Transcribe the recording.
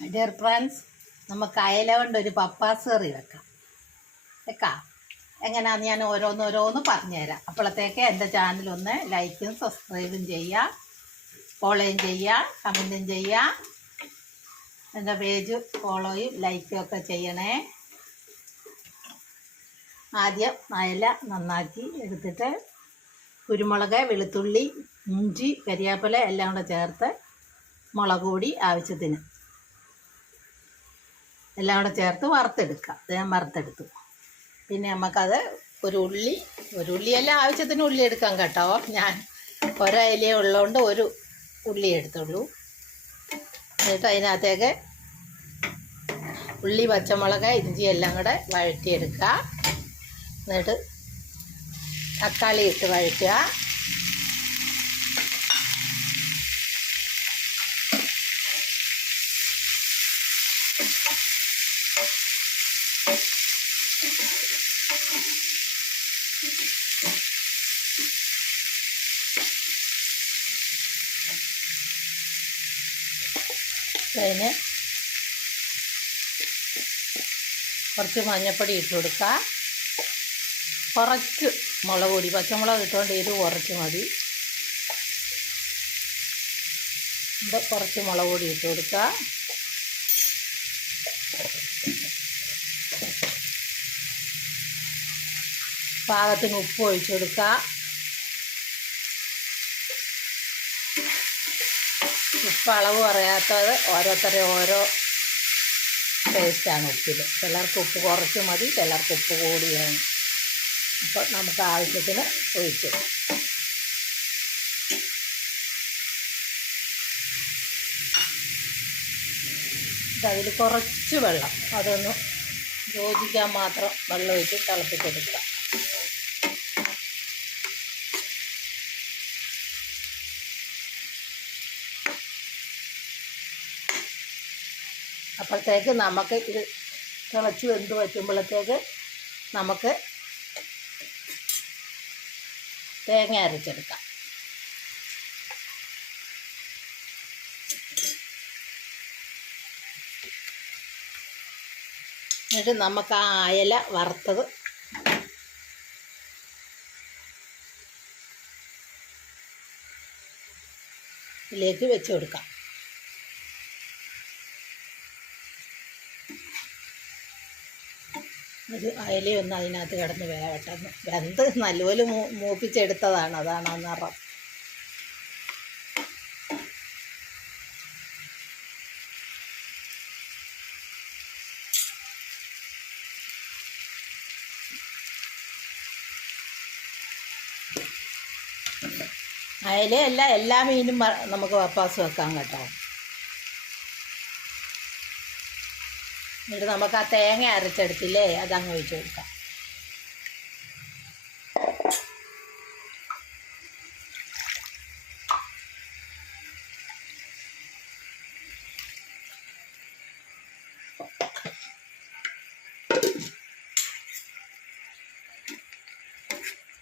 Dear friends നമുക്ക് അയല കൊണ്ട് ഒരു പപ്പാസ് കറി വെക്കാം. വെക്കാം എങ്ങനെയാന്ന് ഞാൻ ഓരോന്നോരോന്ന് പറഞ്ഞുതരാം. അപ്പോഴത്തേക്ക് എന്റെ ചാനലൊന്ന് ലൈക്കും സബ്സ്ക്രൈബും ചെയ്യുക ഫോളോയും ചെയ്യുക കമന്റും ചെയ്യുക. എന്റെ പേജ് ഫോളോയും ലൈക്കും ഒക്കെ ചെയ്യണേ. ആദ്യം അയല നന്നാക്കി എടുത്തിട്ട് കുരുമുളക് വെളുത്തുള്ളി ഇഞ്ചി കരിയാപ്പില എല്ലാം കൂടെ ചേർത്ത് മുളക് പൊടി ആവശ്യത്തിന്. എല്ലാം കൂടെ ചേർത്ത് വറുത്തെടുക്കുക അത് ഞാൻ വറുത്തെടുത്തു. പിന്നെ നമുക്കത് ഒരു ഉള്ളി ഒരു ഉള്ളിയെല്ലാം ആവശ്യത്തിന് ഉള്ളി എടുക്കാം കേട്ടോ. ഞാൻ ഒരയിലേ ഉള്ളതുകൊണ്ട് ഒരു ഉള്ളി എടുത്തുള്ളൂ. എന്നിട്ട് അതിനകത്തേക്ക് ഉള്ളി പച്ചമുളക് ഇഞ്ചി എല്ലാം കൂടെ വഴറ്റിയെടുക്കുക. എന്നിട്ട് തക്കാളി ഇട്ട് വഴറ്റുക. അതിന് കുറച്ച് മഞ്ഞപ്പൊടി ഇട്ട് കൊടുക്കുക കുറച്ച് മുളക് പൊടി പച്ചമുളക് ഇട്ടുകൊണ്ട് ഇത് കുറച്ച് മതി. കുറച്ച് മുളക് പൊടി ഇട്ട് കൊടുക്കുക പാകത്തിന് ഉപ്പ് ഒഴിച്ചു കൊടുക്കുക ഉപ്പ് അളവ് പറയാത്തത് ഓരോരുത്തരെ ഓരോ ടേസ്റ്റാണ് ഉപ്പിൽ ചിലർക്ക് ഉപ്പ് കുറച്ച് മതി ചിലർക്ക് ഉപ്പ് കൂടിയാണ്. അപ്പോൾ നമുക്ക് ആവശ്യത്തിന് ഒഴിച്ചു. അതിൽ കുറച്ച് വെള്ളം. അതൊന്ന് യോജിക്കാൻ മാത്രം വെള്ളം ഒഴിച്ച് തിളപ്പിച്ചെടുക്കുക. അപ്പോഴത്തേക്ക് നമുക്ക് ഇത് തിളച്ച് വെന്ത് വയ്ക്കുമ്പോഴത്തേക്ക് നമുക്ക് തേങ്ങ അരച്ചെടുക്കാം. എന്നിട്ട് നമുക്ക് ആ അയല വറുത്തത് ഇതിലേക്ക് വെച്ച് കൊടുക്കാം. അത് അയലയൊന്ന് അതിനകത്ത് കിടന്ന് വേവട്ടെ വെന്ത് നല്ലപോലെ മൂ മൂപ്പിച്ചെടുത്തതാണ്. അതാണ് ആ നിറം. അയലയല്ല എല്ലാ മീനും നമുക്ക് വപ്പാസ് വെക്കാം കേട്ടോ. എന്നിട്ട് നമുക്ക് ആ തേങ്ങ അരച്ചെടുത്തില്ലേ അതങ്ങ് ഒഴിച്ച് കൊടുക്കാം.